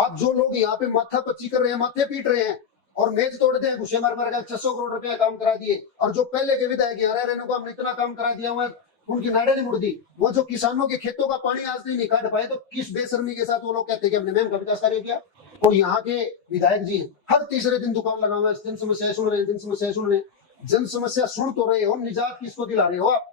आज जो लोग यहाँ पे माथा पच्ची कर रहे हैं, माथे पीट रहे हैं और मेज तोड़ते हैं, घुसे मार मार 600 करोड़ रुपया काम करा दिए, और जो पहले के विधायक यहाँ रहने को हमने इतना काम करा दिया हुआ, उनकी नाड़े नहीं मुड़ती। वो जो किसानों के खेतों का पानी आज नहीं निकाल पाए, तो किस बेशर्मी के साथ वो लोग कहते हैं कि हमने मैम का विकास कार्य किया। और यहाँ के विधायक जी हर तीसरे दिन दुकान लगा हुआ है, जन समस्या सुन रहे हैं, जन समस्या सुन रहे हैं। जन समस्या सुन तो रहे हो, निजात किसको दिला रहे हो आप?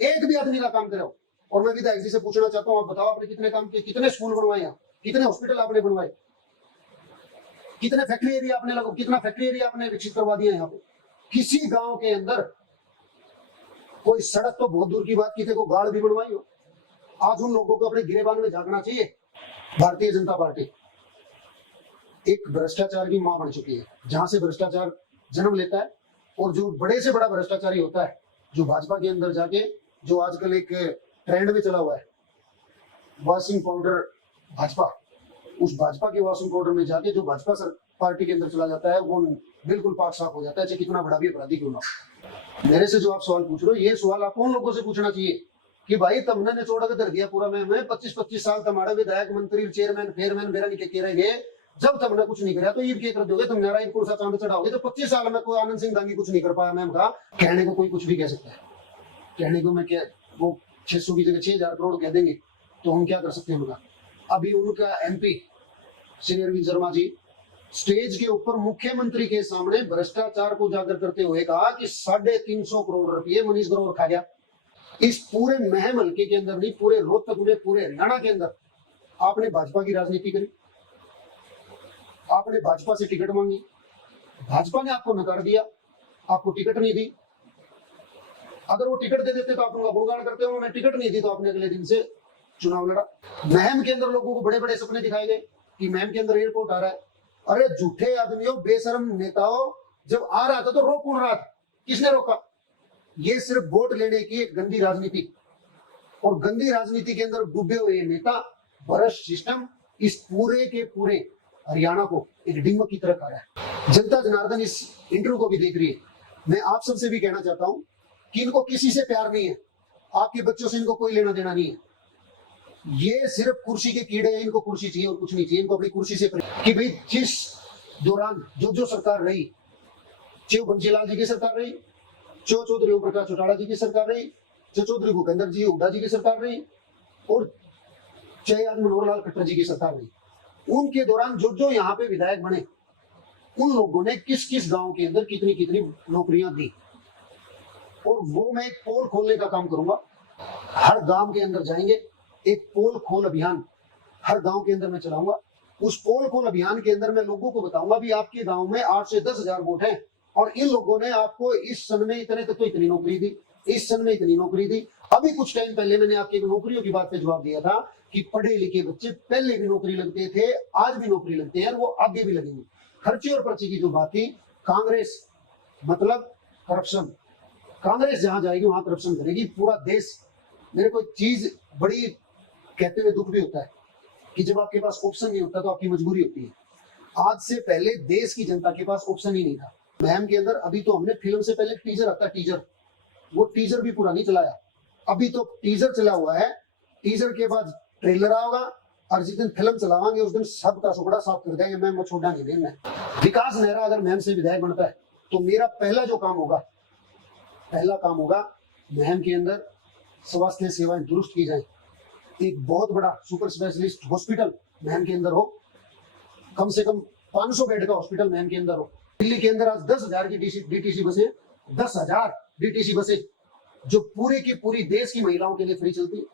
एक भी आदमी का काम करे हो। और मैं विधायक जी से पूछना चाहता हूँ, आप बताओ आपने कितने काम किए, कितने स्कूल बनवाए यहाँ, कितने हॉस्पिटल आपने बनवाए, कितने फैक्ट्री एरिया आपने लगा, कितना फैक्ट्री एरिया आपने विकसित करवा दिया यहाँ पे? किसी गांव के अंदर कोई सड़क तो बहुत दूर की बात, किसी को गाड़ भी बनवाई हो? आज उन लोगों को अपने गिरेबान में झांकना चाहिए। भारतीय जनता पार्टी एक भ्रष्टाचार की मां बन चुकी है, जहां से भ्रष्टाचार जन्म लेता है। और जो बड़े से बड़ा भ्रष्टाचारी होता है, जो भाजपा के अंदर जाके, जो आजकल एक ट्रेंड में चला हुआ है, वॉशिंग पाउडर भाजपा, उस भाजपा के वॉशिंग पाउडर में जाके जो भाजपा पार्टी के अंदर चला जाता है, वो बिल्कुल पाक साफ हो जाता है, चाहे कितना बड़ा भी अपराधी क्यों ना। मेरे से जो आप सवाल पूछ रहे हो, ये सवाल आप उन लोगों से पूछना चाहिए कि भाई तुमने ने चोड़ा के धर दिया पूरा। मैं 25-25 साल तुम्हारे विधायक, मंत्री, चेयरमैन, फेयरमैन मेरा निके रह गए। जब तुमने कुछ नहीं कराया तो ईद के कर दोगे, तुम नारायण कुर्सा चांद चढ़ाओगे। तो 25 साल में कोई आनंद सिंह दांगी कुछ नहीं कर पाया मैम का, कहने को कोई कुछ भी कह सकता है। कहने को मैं क्या, वो 600 की जगह 6000 करोड़ कह देंगे तो हम क्या कर सकते हैं उनका। अभी उनका MP श्री अरविंद शर्मा जी स्टेज के ऊपर मुख्यमंत्री के सामने भ्रष्टाचार को उजागर करते हुए कहा कि 350 करोड़ रुपए मनीष ग्रोवर खा गया। इस पूरे महम हल्के के अंदर नहीं, पूरे रोहतक में, पूरे हरियाणा के अंदर आपने भाजपा की राजनीति करी, आपने भाजपा से टिकट मांगी, भाजपा ने आपको नकार दिया, आपको टिकट नहीं दी। अगर वो टिकट दे देते तो आप उनका गुणगान करते हो, उन्होंने टिकट नहीं दी तो आपने अगले दिन से चुनाव लड़ा। महम के अंदर लोगों को बड़े बड़े सपने दिखाए गए कि महम के अंदर एयरपोर्ट आ रहा है। अरे झूठे आदमियों, बेशरम नेताओं, जब आ रहा था तो रोक कौन रहा था? किसने रोका? ये सिर्फ वोट लेने की एक गंदी राजनीति, और गंदी राजनीति के अंदर डूबे हुए नेता, भ्रष्ट सिस्टम इस पूरे के पूरे हरियाणा को एक डिम्मक की तरह खा रहा है। जनता जनार्दन इस इंटरव्यू को भी देख रही है। मैं आप सबसे भी कहना चाहता हूं कि इनको किसी से प्यार नहीं है, आपके बच्चों से इनको कोई लेना देना नहीं है। ये सिर्फ कुर्सी के कीड़े हैं, इनको कुर्सी चाहिए और कुछ नहीं चाहिए। इनको अपनी कुर्सी से कि भाई जिस दौरान जो सरकार रही, चाहे बंसीलाल जी की सरकार रही, चाहे चौधरी ओम प्रकाश चौटाला जी की सरकार रही, चाहे चौधरी भूपेंद्र जी हुड्डा जी की सरकार रही, और चाहे आज मनोहर लाल खट्टर जी की सरकार रही, उनके दौरान जो यहाँ पे विधायक बने, उन लोगों ने किस किस गांव के अंदर कितनी कितनी नौकरियां दी। और वो मैं एक पोल खोलने का काम करूंगा। हर गांव के अंदर जाएंगे, एक पोल खोल अभियान हर गांव के अंदर मैं चलाऊंगा। उस पोल खोल अभियान के अंदर मैं लोगों को बताऊंगा भी आपके गांव में 8 से 10 हजार वोट हैं, और इन लोगों ने आपको इस सन में इतने तक तो इतनी नौकरी दी, इस सन में इतनी नौकरी दी। अभी कुछ टाइम पहले मैंने आपकी नौकरियों की बात पे जवाब दिया था कि पढ़े लिखे बच्चे पहले भी नौकरी लगते थे, आज भी नौकरी लगते हैं, और वो आगे भी लगेंगे। खर्ची और पर्ची की जो बात थी, कांग्रेस मतलब करप्शन, कांग्रेस जहां जाएगी वहां करप्शन करेगी पूरा देश। मेरे को चीज बड़ी कहते हुए दुख भी होता है कि जब आपके पास ऑप्शन नहीं होता तो आपकी मजबूरी होती है। आज से पहले देश की जनता के पास ऑप्शन ही नहीं था। महम के अंदर अभी तो हमने फिल्म से पहले टीजर आता, टीजर, वो टीजर भी पूरा नहीं चलाया। अभी तो टीजर चला हुआ है, टीजर के बाद ट्रेलर आएगा, और जिस दिन फिल्म चलावांगे उस दिन सबका सुपड़ा साफ कर देंगे। मैं छोड़ा नहीं देना। विकास नेहरा अगर महम से विधायक बनता है तो मेरा पहला जो काम होगा, पहला काम होगा महम के अंदर स्वास्थ्य सेवाएं दुरुस्त की जाए। एक बहुत बड़ा सुपर स्पेशलिस्ट हॉस्पिटल महम के अंदर हो, कम से कम 500 बेड का हॉस्पिटल महम के अंदर हो। दिल्ली के अंदर आज 10,000 की DTC बसें, 10,000 DTC बसें जो पूरे की पूरी देश की महिलाओं के लिए फ्री चलती है।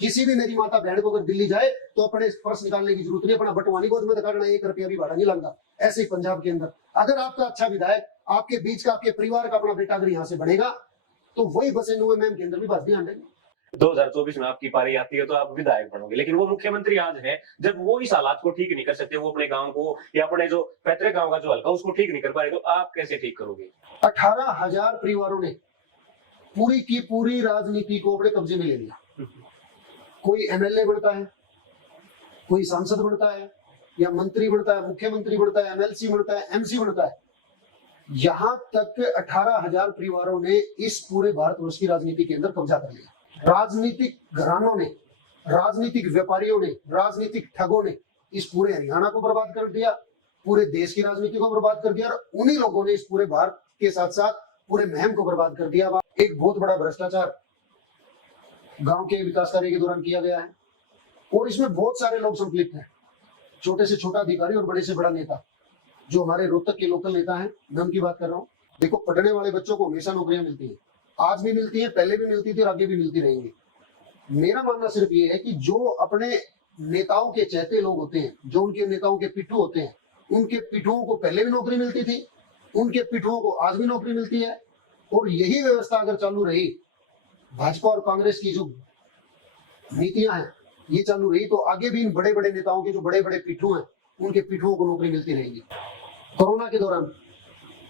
किसी भी मेरी माता बहन को अगर दिल्ली जाए तो अपने पर्स निकालने की जरूरत नहीं, अपना बटवानी गोद में दिखाना, 1 रुपया भी भाड़ा नहीं लगता। ऐसे ही पंजाब के अंदर अगर आपका अच्छा विधायक, आपके बीच का, आपके परिवार का अपना बेटा अगर यहाँ से बढ़ेगा तो वही बसें नुए मैम के अंदर भी बस ध्यान देंगे। 2024 में आपकी पारी आती है तो आप विधायक बनोगे, लेकिन वो मुख्यमंत्री आज है, जब वो इस हालात को ठीक नहीं कर सकते, वो अपने गांव को या अपने जो पैतृक गांव का जो हल्का उसको ठीक नहीं कर पा रहे, तो आप कैसे ठीक करोगे? 18,000 परिवारों ने पूरी की पूरी राजनीति को अपने कब्जे में ले लिया। कोई MLA बनता है, कोई सांसद बनता है, या मंत्री बनता है, मुख्यमंत्री बनता है, MLC बनता है, MC बनता है। यहां तक 18,000 परिवारों ने इस पूरे भारतवर्ष की राजनीति के अंदर कब्जा कर लिया। राजनीतिक घरानों ने, राजनीतिक व्यापारियों ने, राजनीतिक ठगों ने इस पूरे हरियाणा को बर्बाद कर दिया, पूरे देश की राजनीति को बर्बाद कर दिया, और उन्हीं लोगों ने इस पूरे भारत के साथ साथ पूरे महम को बर्बाद कर दिया। एक बहुत बड़ा भ्रष्टाचार गांव के विकास कार्य के दौरान किया गया है, और इसमें बहुत सारे लोग संलिप्त हैं, छोटे से छोटा अधिकारी और बड़े से बड़ा नेता। जो हमारे रोहतक के लोकल नेता हैं, मैं उनकी बात कर रहा हूँ। देखो, पढ़ने वाले बच्चों को हमेशा नौकरियां मिलती हैं, आज भी मिलती है, पहले भी मिलती थी और आगे भी मिलती रहेंगी। मेरा मानना सिर्फ ये है कि जो अपने नेताओं के चहेते लोग होते हैं, जो उनके नेताओं के पिट्ठू होते हैं, उनके पिट्ठुओं को पहले भी नौकरी मिलती थी, उनके पिट्ठुओं को आज भी नौकरी मिलती है। और यही व्यवस्था अगर चालू रही, भाजपा और कांग्रेस की जो नीतियां हैं ये चालू रही, तो आगे भी इन बड़े बड़े नेताओं के जो बड़े बड़े पिट्ठू हैं, उनके पिट्ठुओं को नौकरी मिलती रहेगी। कोरोना के दौरान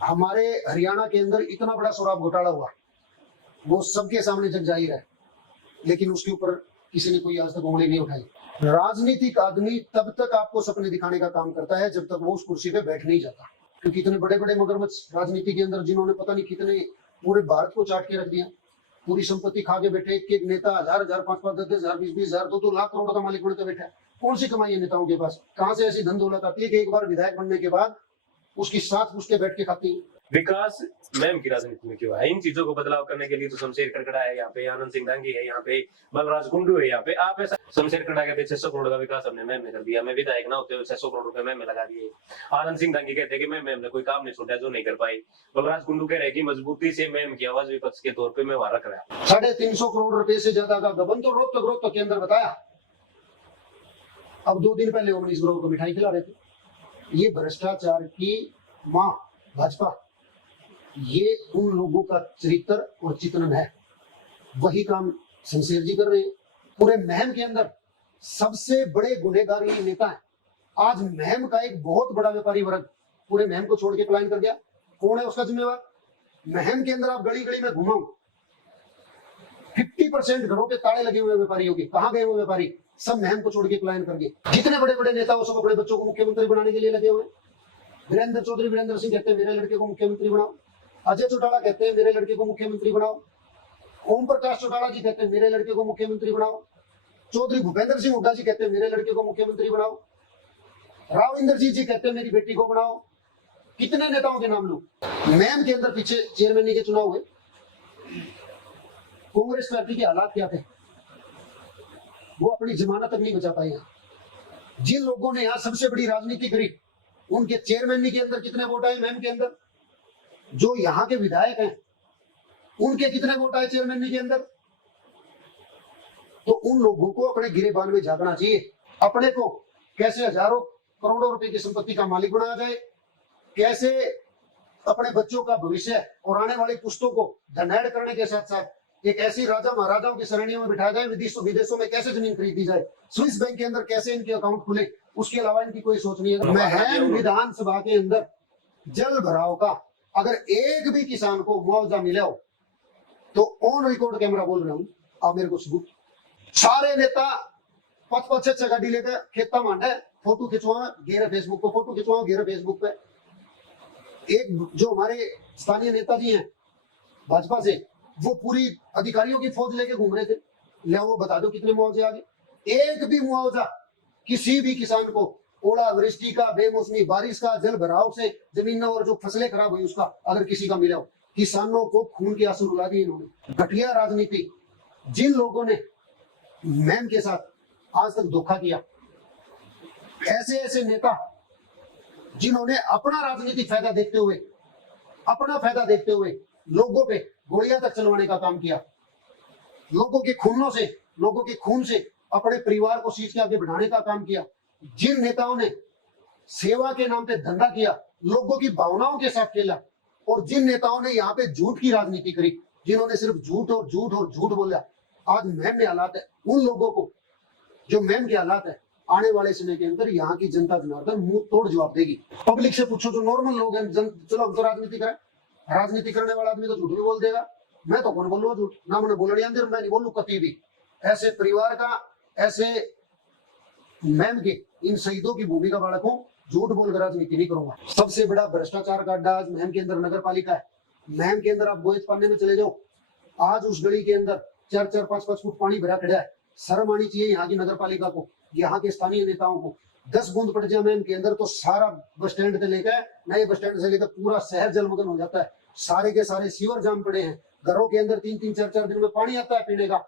हमारे हरियाणा के अंदर इतना बड़ा शराब घोटाला हुआ, वो सबके सामने जग जाहिर है, लेकिन उसके ऊपर किसी ने कोई आज तक उंगली नहीं उठाई। राजनीतिक आदमी तब तक आपको सपने दिखाने का काम करता है जब तक वो उस कुर्सी पे बैठ नहीं जाता, क्योंकि इतने बड़े बड़े मगरमच्छ राजनीति के अंदर, जिन्होंने पता नहीं कितने पूरे भारत को चाट के रख दिया, पूरी संपत्ति खा के बैठे, एक नेता 1000, 5,500, 10,000, 20,000, 2-2 लाख करोड़ का मालिक बनकर बैठा है। कौन सी कमाई है नेताओं के पास? कहां से ऐसी धन दौलत आती है कि एक बार विधायक बनने के बाद उसकी साथ उसके बैठ के खाती है? विकास मैम की राजनीति में क्यों है? इन चीजों को बदलाव करने के लिए तो शमशेर कड़कड़ा है यहाँ पे, आनंद सिंह डांगी है यहाँ पे, बलराज कुंडू है यहाँ पे। आप ऐसा शमशेर कड़कड़ा कहते 600 करोड़ का विकास हमने मैम में कर दिया, मैं विधायक ना होते हुए 600 करोड़ रुपए मैम में लगा दिए। आनंद सिंह डांगी कहते हैं कि मैम ने कोई काम नहीं छोड़ा जो नहीं कर पाई। बलराज कुंडू कह रहे कि मजबूती से मैम की आवाज विपक्ष के तौर पर मैं वहां रख रहा है। 350 करोड़ रुपए से ज्यादा का गबन तो रोहतक के अंदर बताया। अब 2 दिन पहले वो मनीष ग्रोवर को मिठाई खिला रहे थे। ये भ्रष्टाचार की मां भाजपा, ये उन लोगों का चरित्र और चित्रण है। वही काम शमशेर जी कर रहे हैं। पूरे महम के अंदर सबसे बड़े गुनहगार ये नेता है। आज महम का एक बहुत बड़ा व्यापारी वर्ग पूरे महम को छोड़ के पलायन कर गया। कौन है उसका जिम्मेवार? महम के अंदर आप गली गली में घुमाओ, 50% घरों के ताले लगे हुए व्यापारियों के। कहां गए वो व्यापारी? सब महम को छोड़ के पलायन कर गए। जितने बड़े बड़े नेता वो सब अपने बच्चों को मुख्यमंत्री बनाने के लिए लगे हुए। वीरेंद्र चौधरी, वीरेंद्र सिंह कहते हैं मेरे लड़के को मुख्यमंत्री बनाओ। अजय चौटाला कहते हैं मेरे लड़के को मुख्यमंत्री बनाओ। ओम प्रकाश चौटाला जी कहते हैं मेरे लड़के को मुख्यमंत्री बनाओ। चौधरी भूपेंद्र सिंह हुड्डा जी कहते हैं मेरे लड़के को मुख्यमंत्री बनाओ। राव इंद्रजीत जी कहते हैं मेरी बेटी को बनाओ। कितने नेताओं के नाम लो। मैम के अंदर पीछे चेयरमैन के चुनाव हुए, कांग्रेस पार्टी के हालात क्या थे? वो अपनी जमानत तक नहीं बचा पाए। यहाँ जिन लोगों ने यहाँ सबसे बड़ी राजनीति करी, उनके चेयरमैन के अंदर कितने वोट आए? मैम के अंदर जो यहाँ के विधायक हैं उनके कितने वोट आए चेयरमैन के अंदर? तो उन लोगों को अपने गिरेबान में झांकना चाहिए। अपने को कैसे हजारों करोड़ों रुपए की संपत्ति का मालिक बनाया जाए, कैसे अपने बच्चों का भविष्य और आने वाली पुश्तों को धनैड़ करने के साथ साथ एक ऐसी राजा महाराजाओं की श्रेणियों में बिठाया जाए। विदेशों में कैसे जमीन खरीदी जाए, स्विस बैंक के अंदर कैसे इनके अकाउंट खुले, उसके अलावा इनकी कोई सोच नहीं है। महम विधानसभा के अंदर जल भराव का अगर एक भी किसान को मुआवजा मिला हो तो ऑन रिकॉर्ड कैमरा बोल रहा हूं, आप मेरे को सबूत। सारे नेता 5-5-6 गाड़ी लेकर खेता मांडे, फोटो खिंचवा घेरे फेसबुक पे, फोटो खिंचवा घेरे फेसबुक पे। एक जो हमारे स्थानीय नेताजी हैं भाजपा से, वो पूरी अधिकारियों की फौज लेके घूम रहे थे। ले वो बता दो कितने मुआवजे आ गए? एक भी मुआवजा किसी भी किसान को ओलावृष्टि का, बेमौसमी बारिश का, जल भराव से जमीन और जो फसलें खराब हुई उसका अगर किसी का मिला हो, किसानों को खून के आंसू रुला दिए इन्होंने। घटिया राजनीति। जिन लोगों ने मैम के साथ आज तक धोखा किया, ऐसे ऐसे नेता जिन्होंने अपना राजनीतिक फायदा देखते हुए लोगों पे गोलियां तक चलवाने का काम किया, लोगों के खून से अपने परिवार को सीट के आगे बढ़ाने का काम किया। जिन नेताओं ने सेवा के नाम पे धंधा किया, लोगों की भावनाओं के साथ खेला, और जिन नेताओं ने यहाँ पे झूठ की राजनीति करी, जिन्होंने सिर्फ झूठ बोला, आज मैम में हालात है। उन लोगों को जो मैम के हालात है, आने वाले समय के अंदर यहाँ की जनता जनार्दन मुंह तोड़ जवाब देगी। पब्लिक से पूछो, जो नॉर्मल लोग हैं, चलो हम तो राजनीति करें, राजनीति करने वाला आदमी तो झूठ भी बोल देगा। मैं तो कौन बोल रहा हूँ झूठ? ना मैंने बोल रही, मैं नहीं बोलूँ कभी भी। ऐसे परिवार का, ऐसे मैम के इन शहीदों की भूमि का बालक हूँ, झूठ बोलकर राजनीति नहीं करूंगा। सबसे बड़ा भ्रष्टाचार का अड्डा आज महम के अंदर नगर पालिका है। महम के अंदर आप बोयत पाने में चले जाओ, आज उस गली के अंदर 4-4, 5-5 फुट पानी भरा खड़ा है। शर्म आनी चाहिए यहाँ की नगर पालिका को, यहाँ के स्थानीय नेताओं को। 10 बूंद पड़ जाए मैम के अंदर तो सारा बस स्टैंड से लेकर नए बस स्टैंड से लेकर पूरा शहर जलमग्न हो जाता है। सारे के सारे सीवर जाम पड़े हैं, घरों के अंदर 3-3 4-4 दिन में पानी आता है पीने का।